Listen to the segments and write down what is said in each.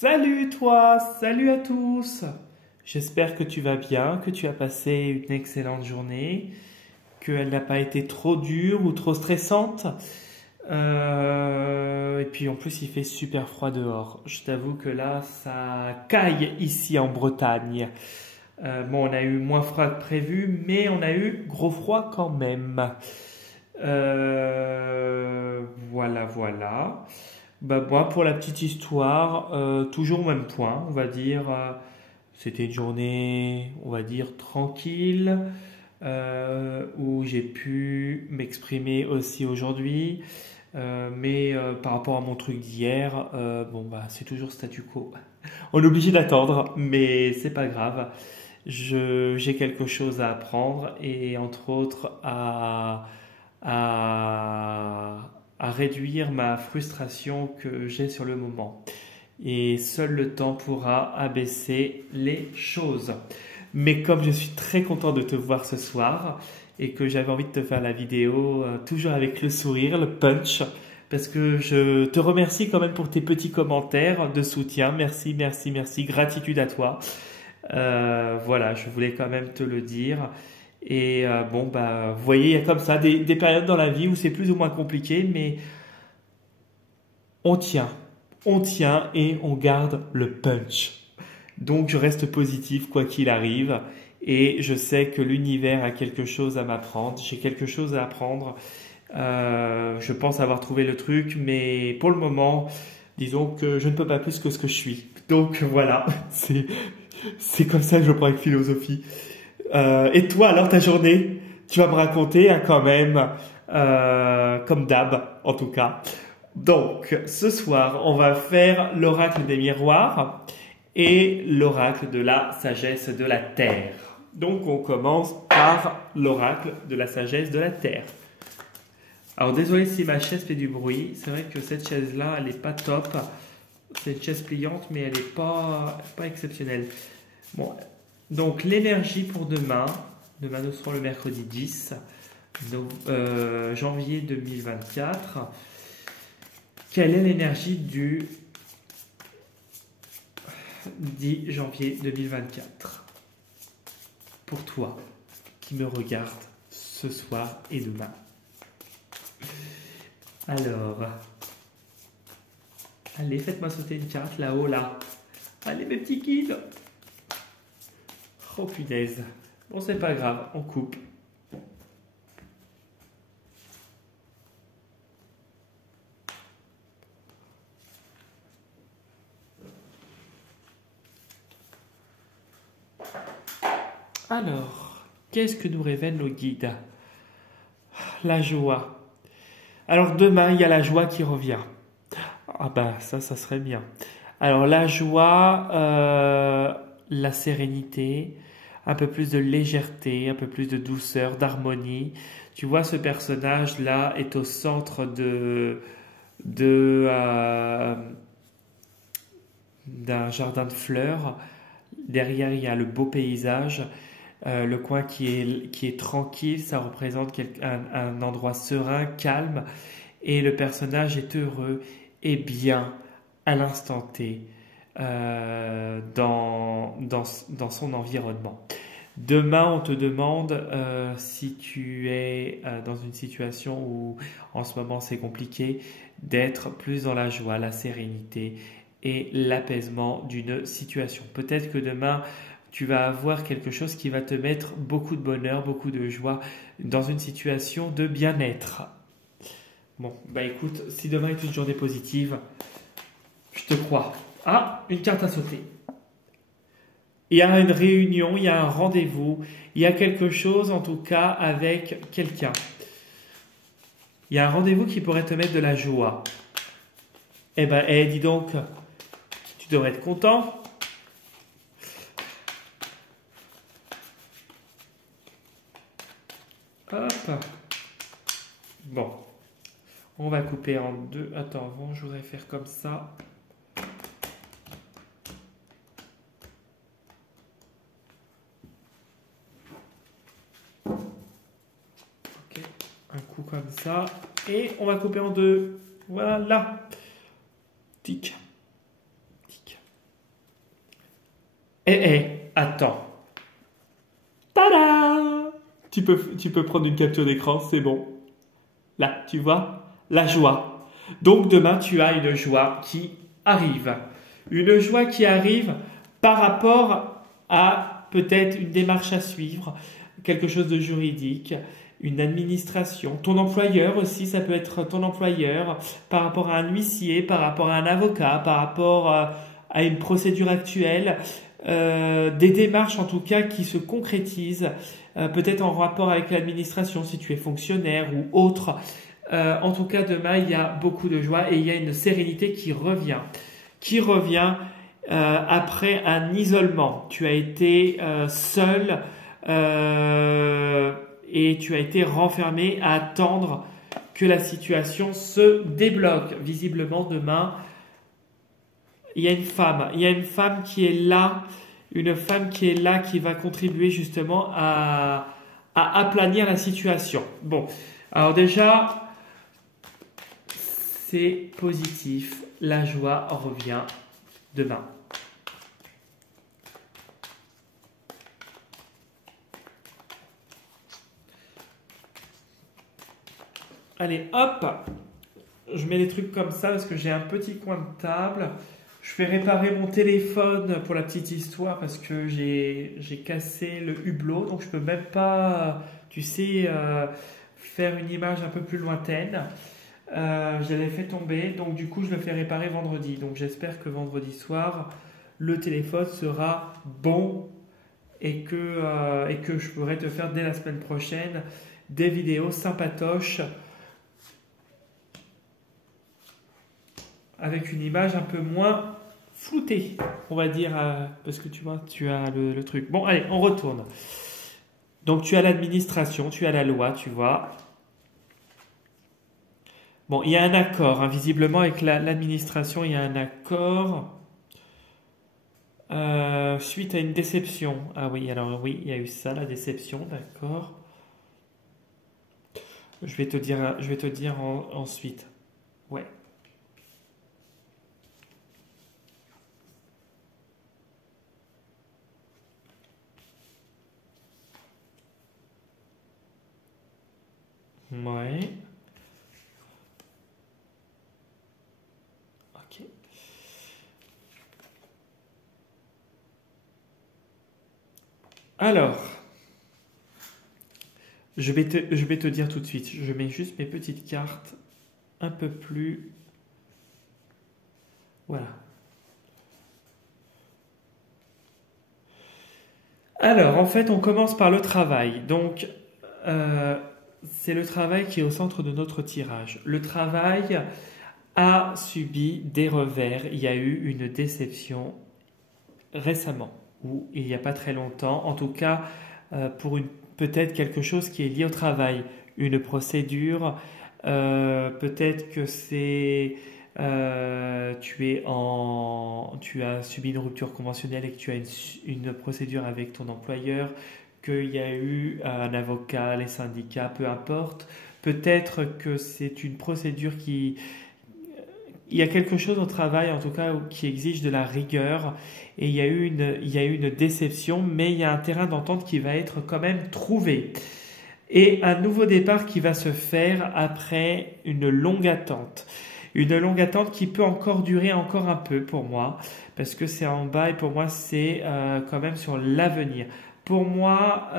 Salut toi, salut à tous. J'espère que tu vas bien, que tu as passé une excellente journée, qu'elle n'a pas été trop dure ou trop stressante. Et puis en plus il fait super froid dehors. Je t'avoue que là ça caille ici en Bretagne. Bon, on a eu moins froid que prévu, mais on a eu gros froid quand même. Voilà, voilà. Bah, moi, pour la petite histoire, toujours au même point, on va dire. C'était une journée, on va dire, tranquille, où j'ai pu m'exprimer aussi aujourd'hui. Mais par rapport à mon truc d'hier, bon, bah, c'est toujours statu quo. On est obligé d'attendre, mais c'est pas grave. J'ai quelque chose à apprendre et entre autres à réduire ma frustration que j'ai sur le moment. Et seul le temps pourra abaisser les choses. Mais comme je suis très content de te voir ce soir et que j'avais envie de te faire la vidéo toujours avec le sourire, le punch, parce que je te remercie quand même pour tes petits commentaires de soutien. Merci, merci, merci. Gratitude à toi. Voilà, je voulais quand même te le dire. Et bon, bah, vous voyez, il y a comme ça des périodes dans la vie où c'est plus ou moins compliqué, mais on tient. On tient et on garde le punch. Donc, je reste positif quoi qu'il arrive. Et je sais que l'univers a quelque chose à m'apprendre. J'ai quelque chose à apprendre. Je pense avoir trouvé le truc, mais pour le moment, disons que je ne peux pas plus que ce que je suis. Donc voilà, c'est comme ça que je prends avec philosophie. Et toi, alors, ta journée, tu vas me raconter hein, quand même, comme d'hab, en tout cas. Donc, ce soir, on va faire l'oracle des miroirs et l'oracle de la sagesse de la Terre. Donc, on commence par l'oracle de la sagesse de la Terre. Alors, désolé si ma chaise fait du bruit. C'est vrai que cette chaise-là, elle n'est pas top. C'est une chaise pliante, mais elle n'est pas exceptionnelle. Bon, donc l'énergie pour demain. Demain, nous serons le mercredi 10 janvier 2024. Quelle est l'énergie du 10 janvier 2024 pour toi qui me regarde ce soir et demain? Alors, allez, faites-moi sauter une carte là-haut, là. Allez, mes petits kids. Oh punaise. Bon, c'est pas grave, on coupe. Alors, qu'est-ce que nous révèle nos guides? La joie. Alors demain, il y a la joie qui revient. Ah bah ça serait bien. Alors la joie, la sérénité, un peu plus de légèreté, un peu plus de douceur, d'harmonie. Tu vois, ce personnage-là est au centre de d'un jardin de fleurs. Derrière, il y a le beau paysage. Le coin qui est tranquille, ça représente un endroit serein, calme. Et le personnage est heureux et bien à l'instant T dans son environnement. Demain, on te demande si tu es dans une situation où en ce moment c'est compliqué, d'être plus dans la joie, la sérénité et l'apaisement d'une situation. Peut-être que demain, tu vas avoir quelque chose qui va te mettre beaucoup de bonheur, beaucoup de joie dans une situation de bien-être. Bon, bah écoute, si demain est une journée positive, je te crois. Ah, une carte à sauter. Il y a une réunion, il y a un rendez-vous, il y a quelque chose en tout cas avec quelqu'un. Il y a un rendez-vous qui pourrait te mettre de la joie. Eh ben, dis donc, tu devrais être content. Hop. Bon. On va couper en deux. Attends, avant, je voudrais faire comme ça. Ok. Un coup comme ça. Et on va couper en deux. Voilà. Tic. Tic. Attends. Tada! Tu peux prendre une capture d'écran, c'est bon. Là, tu vois, la joie. Donc demain, tu as une joie qui arrive. Une joie qui arrive par rapport à peut-être une démarche à suivre, quelque chose de juridique, une administration, ton employeur aussi, ça peut être ton employeur, par rapport à un huissier, par rapport à un avocat, par rapport à une procédure actuelle, des démarches en tout cas qui se concrétisent, peut-être en rapport avec l'administration si tu es fonctionnaire ou autre. En tout cas, demain, il y a beaucoup de joie et il y a une sérénité qui revient après un isolement. Tu as été seul et tu as été renfermé à attendre que la situation se débloque. Visiblement, demain, il y a une femme qui est là, qui va contribuer justement à aplanir la situation. Bon, alors déjà, c'est positif, la joie revient demain. Allez, hop, je mets les trucs comme ça parce que j'ai un petit coin de table. Je vais réparer mon téléphone pour la petite histoire parce que j'ai cassé le hublot, donc je peux même pas, tu sais, faire une image un peu plus lointaine. Je l'avais fait tomber, donc du coup je le fais réparer vendredi. Donc j'espère que vendredi soir, le téléphone sera bon et que je pourrai te faire dès la semaine prochaine des vidéos sympatoches avec une image un peu moins floutée, on va dire, parce que tu vois, tu as le truc. Bon, allez, on retourne. Donc, tu as l'administration, tu as la loi, tu vois. Bon, il y a un accord, hein, visiblement, avec l'administration, il y a un accord suite à une déception. Ah oui, alors oui, il y a eu ça, la déception, d'accord. Je vais te dire ensuite. Ouais. Ouais. Ok. Alors, je vais te dire tout de suite. Je mets juste mes petites cartes un peu plus. Voilà. Alors, en fait, on commence par le travail. Donc, c'est le travail qui est au centre de notre tirage. Le travail a subi des revers. Il y a eu une déception récemment, ou il n'y a pas très longtemps. En tout cas, pour peut-être quelque chose qui est lié au travail. Une procédure, peut-être que c'est... tu as subi une rupture conventionnelle et que tu as une procédure avec ton employeur, qu'il y a eu un avocat, les syndicats, peu importe. Peut-être que c'est une procédure qui... Il y a quelque chose au travail, en tout cas, qui exige de la rigueur et il y a eu une déception, mais il y a un terrain d'entente qui va être quand même trouvé. Et un nouveau départ qui va se faire après une longue attente. Une longue attente qui peut encore durer encore un peu pour moi, parce que c'est en bas et pour moi c'est quand même sur l'avenir. Pour moi,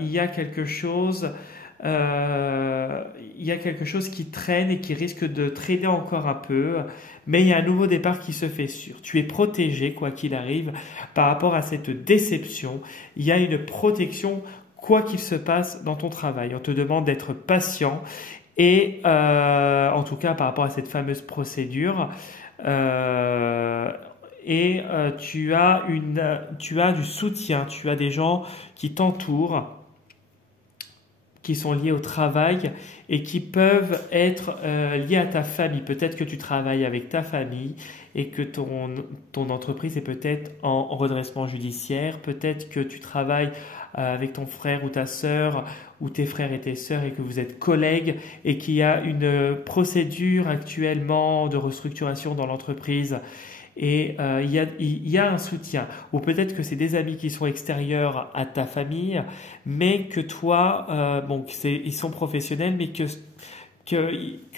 il y a quelque chose qui traîne et qui risque de traîner encore un peu, mais il y a un nouveau départ qui se fait sûr. Tu es protégé quoi qu'il arrive par rapport à cette déception. Il y a une protection quoi qu'il se passe dans ton travail. On te demande d'être patient et en tout cas par rapport à cette fameuse procédure. Tu as du soutien, tu as des gens qui t'entourent, qui sont liés au travail et qui peuvent être liés à ta famille. Peut-être que tu travailles avec ta famille et que ton entreprise est peut-être en redressement judiciaire. Peut-être que tu travailles avec ton frère ou ta sœur ou tes frères et tes sœurs et que vous êtes collègues et qu'il y a une procédure actuellement de restructuration dans l'entreprise et il y a un soutien. Ou peut-être que c'est des amis qui sont extérieurs à ta famille, mais que toi, bon, ils sont professionnels, mais que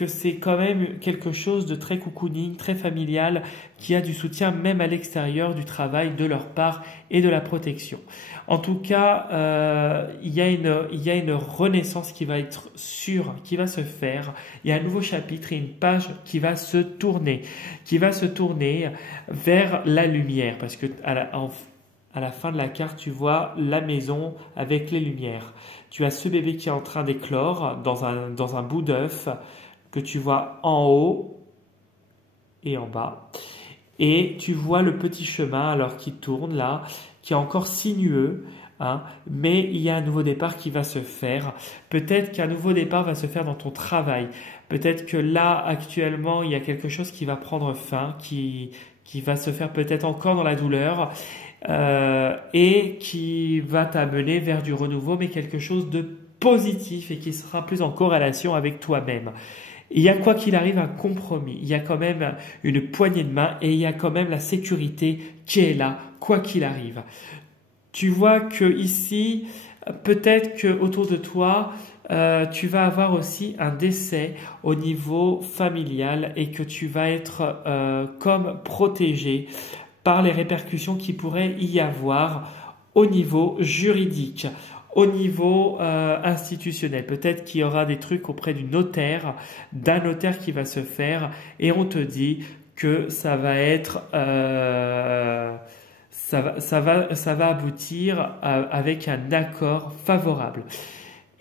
c'est quand même quelque chose de très cocooning, très familial, qui a du soutien même à l'extérieur du travail de leur part et de la protection. En tout cas, il y a une renaissance qui va être sûre, qui va se faire. Il y a un nouveau chapitre et une page qui va se tourner vers la lumière, parce que à la fin de la carte, tu vois la maison avec les lumières. Tu as ce bébé qui est en train d'éclore dans un bout d'œuf que tu vois en haut et en bas. Et tu vois le petit chemin alors qui tourne là, qui est encore sinueux, hein, mais il y a un nouveau départ qui va se faire. Peut-être qu'un nouveau départ va se faire dans ton travail. Peut-être que là, actuellement, il y a quelque chose qui va prendre fin, qui va se faire peut-être encore dans la douleur. Et qui va t'amener vers du renouveau, mais quelque chose de positif et qui sera plus en corrélation avec toi-même. Il y a quoi qu'il arrive un compromis, il y a quand même une poignée de main et il y a quand même la sécurité qui est là, quoi qu'il arrive. Tu vois que ici, peut-être que autour de toi, tu vas avoir aussi un décès au niveau familial et que tu vas être comme protégé par les répercussions qui pourraient y avoir au niveau juridique, au niveau institutionnel. Peut-être qu'il y aura des trucs auprès d'un notaire qui va se faire et on te dit que ça va être, ça va aboutir avec un accord favorable.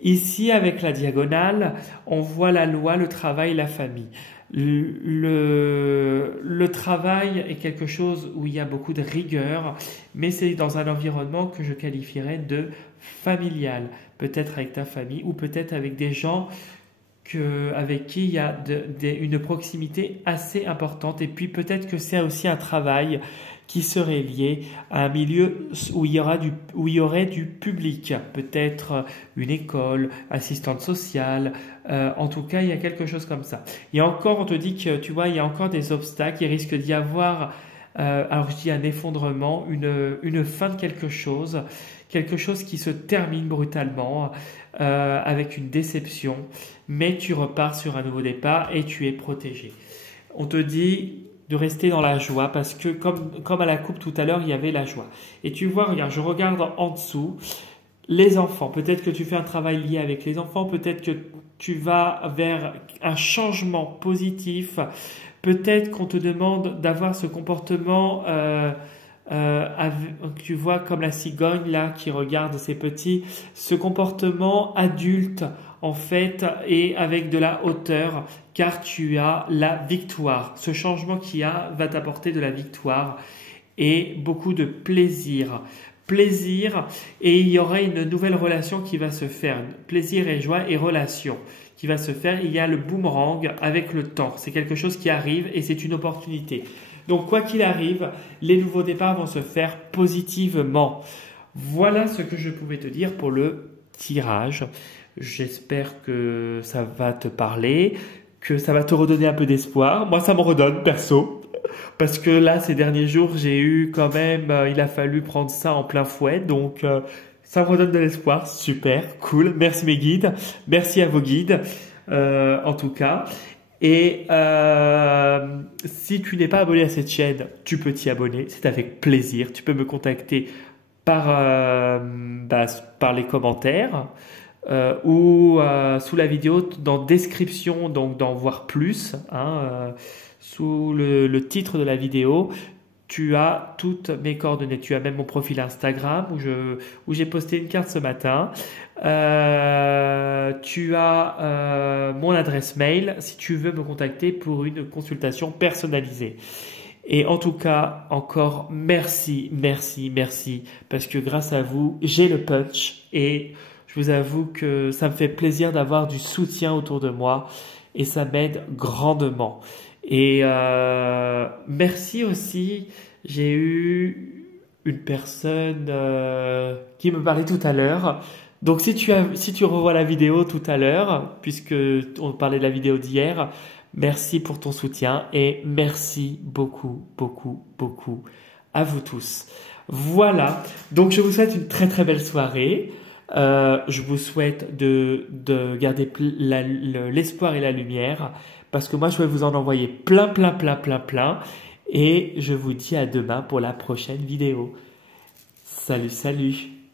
Ici, avec la diagonale, on voit la loi, le travail, la famille. Le travail est quelque chose où il y a beaucoup de rigueur, mais c'est dans un environnement que je qualifierais de familial. Peut-être avec ta famille ou peut-être avec des gens avec qui il y a une proximité assez importante. Et puis peut-être que c'est aussi un travail qui serait lié à un milieu où il y aurait du public, peut-être une école, assistante sociale, en tout cas il y a quelque chose comme ça. Et encore on te dit que tu vois il y a encore des obstacles, il risque d'y avoir, alors je dis un effondrement, une fin de quelque chose qui se termine brutalement avec une déception, mais tu repars sur un nouveau départ et tu es protégé. On te dit de rester dans la joie parce que comme à la coupe tout à l'heure, il y avait la joie. Et tu vois, regarde, je regarde en dessous, les enfants. Peut-être que tu fais un travail lié avec les enfants, peut-être que tu vas vers un changement positif, peut-être qu'on te demande d'avoir ce comportement, tu vois, comme la cigogne là qui regarde ses petits, ce comportement adulte en fait et avec de la hauteur, car tu as la victoire. Ce changement qu'il y a va t'apporter de la victoire et beaucoup de plaisir. Plaisir, et il y aurait une nouvelle relation qui va se faire. Plaisir et joie et relation qui va se faire. Il y a le boomerang avec le temps. C'est quelque chose qui arrive et c'est une opportunité. Donc quoi qu'il arrive, les nouveaux départs vont se faire positivement. Voilà ce que je pouvais te dire pour le tirage. J'espère que ça va te parler, que ça va te redonner un peu d'espoir. Moi, ça me redonne, perso. Parce que là, ces derniers jours, j'ai eu quand même, il a fallu prendre ça en plein fouet. Donc, ça me redonne de l'espoir. Super, cool. Merci mes guides. Merci à vos guides, en tout cas. Et si tu n'es pas abonné à cette chaîne, tu peux t'y abonner. C'est avec plaisir. Tu peux me contacter par les commentaires. Ou sous la vidéo dans description, donc dans voir plus, hein, sous le titre de la vidéo, tu as toutes mes coordonnées. Tu as même mon profil Instagram où j'ai posté une carte ce matin. Tu as mon adresse mail si tu veux me contacter pour une consultation personnalisée. Et en tout cas, encore merci, merci, merci, parce que grâce à vous, j'ai le punch et je vous avoue que ça me fait plaisir d'avoir du soutien autour de moi et ça m'aide grandement. Et merci aussi, j'ai eu une personne qui me parlait tout à l'heure. Donc si tu revois la vidéo tout à l'heure, puisque on parlait de la vidéo d'hier, Merci pour ton soutien et merci beaucoup, beaucoup, beaucoup à vous tous. Voilà, donc je vous souhaite une très très belle soirée. Je vous souhaite de garder l'espoir et la lumière parce que moi je vais vous en envoyer plein, plein, plein, plein, plein. Et je vous dis à demain pour la prochaine vidéo. Salut, salut!